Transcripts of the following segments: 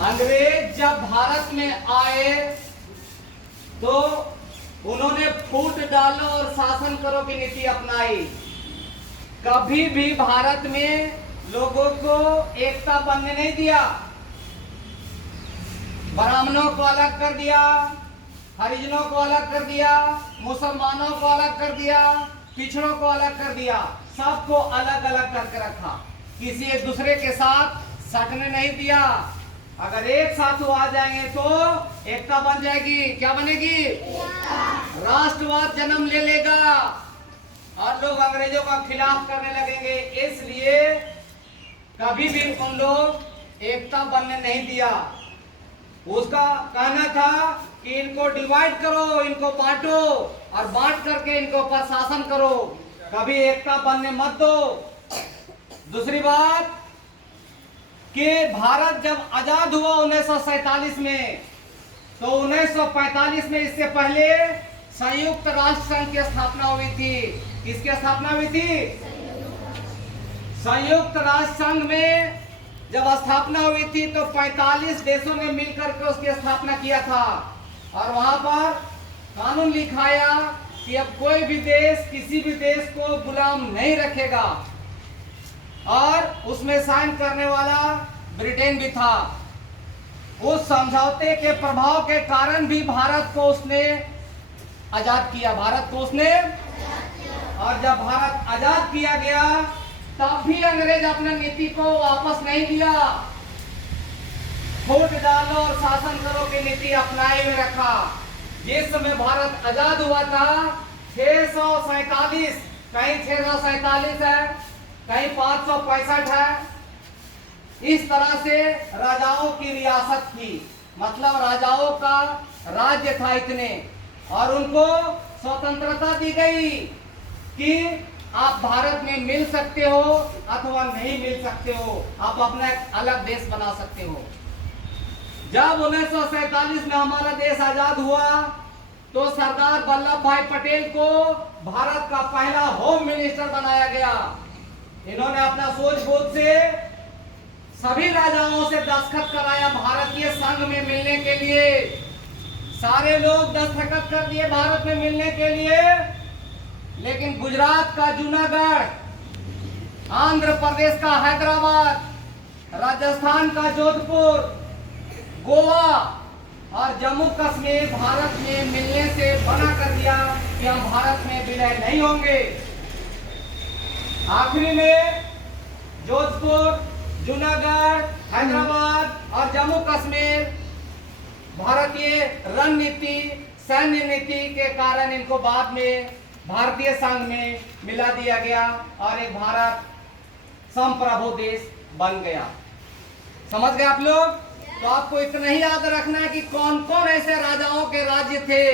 अंग्रेज जब भारत में आए तो उन्होंने फूट डालो और शासन करो की नीति अपनाई। कभी भी भारत में लोगों को एकता बनने नहीं दिया। ब्राह्मणों को अलग कर दिया, हरिजनों को अलग कर दिया, मुसलमानों को अलग कर दिया, पिछड़ों को अलग कर दिया, सबको अलग अलग करके रखा। किसी एक दूसरे के साथ सटने नहीं दिया। अगर एक साथ वो आ जाएंगे तो एकता बन जाएगी। क्या बनेगी? राष्ट्रवाद जन्म ले लेगा और लोग अंग्रेजों का खिलाफ करने लगेंगे। इसलिए कभी भी उन लोग एकता बनने नहीं दिया। उसका कहना था कि इनको डिवाइड करो, इनको बांटो और बांट करके इनको पर शासन करो, कभी एकता बनने मत दो। दूसरी बात कि भारत जब आजाद हुआ 1947 में, तो 1945 में इससे पहले संयुक्त राष्ट्र संघ की स्थापना हुई थी। किसकी स्थापना हुई थी? संयुक्त राष्ट्र संघ में जब स्थापना हुई थी तो 45 देशों ने मिलकर के उसकी स्थापना किया था और वहां पर कानून लिखाया कि अब कोई भी देश किसी भी देश को गुलाम नहीं रखेगा। और उसमें साइन करने वाला ब्रिटेन भी था। उस समझौते के प्रभाव के कारण भी भारत को उसने आजाद किया। भारत को उसने, और जब भारत आजाद किया गया तब भी अंग्रेज अपना नीति को वापस नहीं दिया। फूट डालो और शासन करो की नीति अपनाए हुए रखा। जिस समय भारत आजाद हुआ था 647, कहीं 647 है, कहीं 565 है। इस तरह से राजाओं की रियासत थी, मतलब राजाओं का राज्य था इतने, और उनको स्वतंत्रता दी गई कि आप भारत में मिल सकते हो अथवा नहीं मिल सकते हो, आप अपना एक अलग देश बना सकते हो। जब 1947 में हमारा देश आजाद हुआ तो सरदार वल्लभ भाई पटेल को भारत का पहला होम मिनिस्टर बनाया गया। इन्होंने अपना सूझबूझ से सभी राजाओं से दस्तखत कराया भारतीय संघ में मिलने के लिए। सारे लोग दस्तखत कर दिए भारत में मिलने के लिए, लेकिन गुजरात का जूनागढ़, आंध्र प्रदेश का हैदराबाद, राजस्थान का जोधपुर, गोवा और जम्मू कश्मीर भारत में मिलने से मना कर दिया कि हम भारत में विलय नहीं होंगे। आखिरी में जोधपुर, जूनागढ़, हैदराबाद और जम्मू कश्मीर भारतीय रणनीति, सैन्य नीति के कारण इनको बाद में भारतीय संघ में मिला दिया गया और एक भारत संप्रभु देश बन गया। समझ गए आप लोग? तो आपको इतना ही याद रखना है कि कौन कौन ऐसे राजाओं के राज्य थे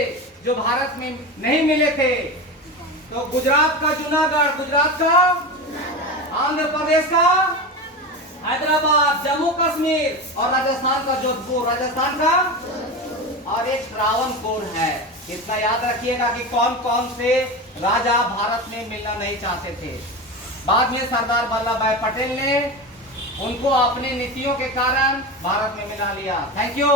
जो भारत में नहीं मिले थे। तो गुजरात का जूनागढ़, गुजरात का आंध्र प्रदेश का हैदराबाद, जम्मू कश्मीर और राजस्थान का जोधपुर, राजस्थान का, और एक त्रावणकोर है। इतना याद रखिएगा कि कौन कौन से राजा भारत में मिलना नहीं चाहते थे। बाद में सरदार वल्लभ भाई पटेल ने उनको अपनी नीतियों के कारण भारत में मिला लिया। Thank you.